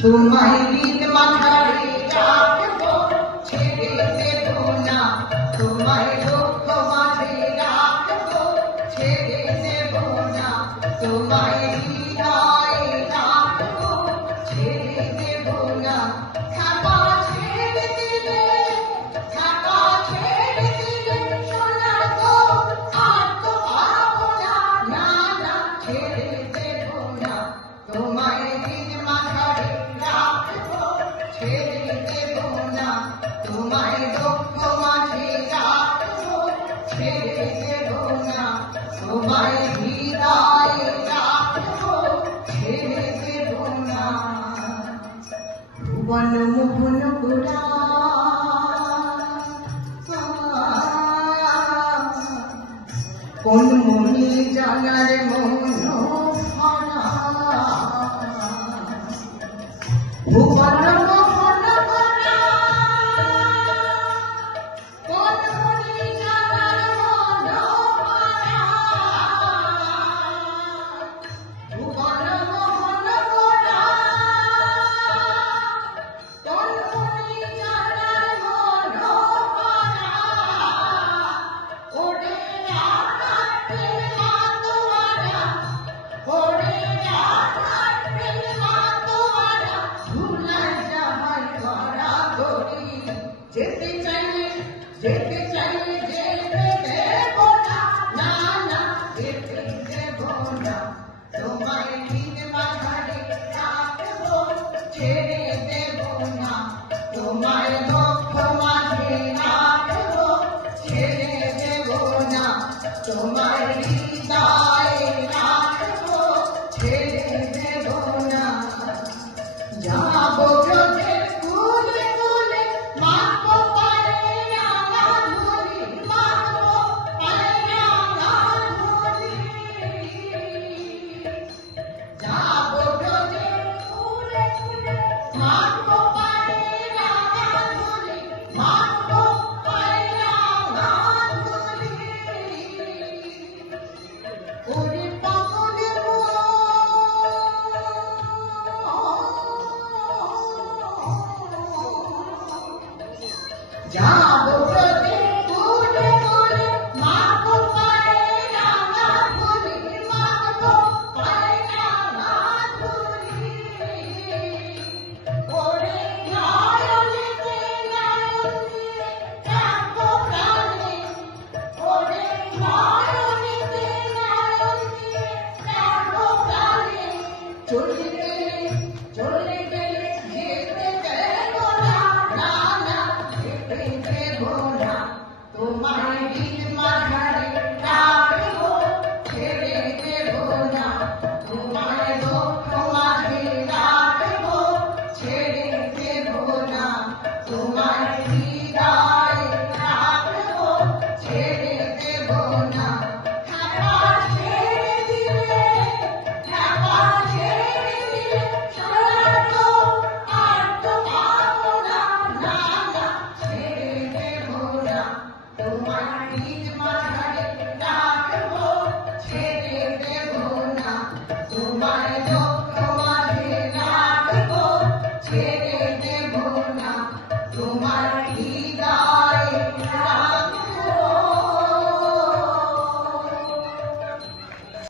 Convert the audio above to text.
তোমায় দিন মাথারে রাখবো ছেড়ে দেবো না, তোমায় দুঃখ মাঝে রাখবো ছেড়ে দেবো না, তোমায় হৃদয়ে রাখবো ছেড়ে দেবো না। থাকা ছেড়ে দিলে, থাকা ছেড়ে দিলে সোনা গো আর তো পাবো না, না না ছেড়ে দেবো না, তোমায় দিন মাথারে রাখবো ছেড়ে দেবো না, তোমায় দুঃখ মাঝে রাখবো ছেড়ে দেবো না, তোমায় হৃদয়ে রাখবো ছেড়ে দেবো না। ভুবন মোহন গোরা কোন মনে জানার মন ভরা, ভুবন মোহন গোরা কোন মনে জানার মন ভরা, ভুবন মোহন গোরা কোন মনে জানার মন ভরা, ওরে রাধার প্রেমা তোমারা, ওরে রাধার প্রেমা তোমারা ভুলায় যাবার ধরা গরি, যেতে চাইলে যেতে চাইলে যেতে দেবো না, না না যেতে দেবো না, তোমায় ঠিক মাথারে রাখবো ছেড়ে দেবো না, তোমায় দুঃখ মাঝে রাখবো ছেড়ে দেবো না, তোমায় হৃদয়ে রাখবো ছেড়ে দেবো না। যাবো চোখের কুলে কুলে মাখবো পায়ে রাঙা ধুলি, মাখবো পায়ে রাঙা ধুলি, যাবো চোখের কুলে কুলে মাখবো পায়ে রাঙা ধুলি, মাখবো পায়ে রাঙা ধুলি, ওরে পাগলের যাবো চোখের কুলে কুলে মাখবো পায়ে রাঙা ধুলি, মাখবো পায়ে রাঙা ধুলি, ওরে নয়নেতে নয়ন দিয়ে রাখবো প্রাণে, ওরে নয়নেতে নয়ন দিয়ে রাখবো প্রাণে, চলে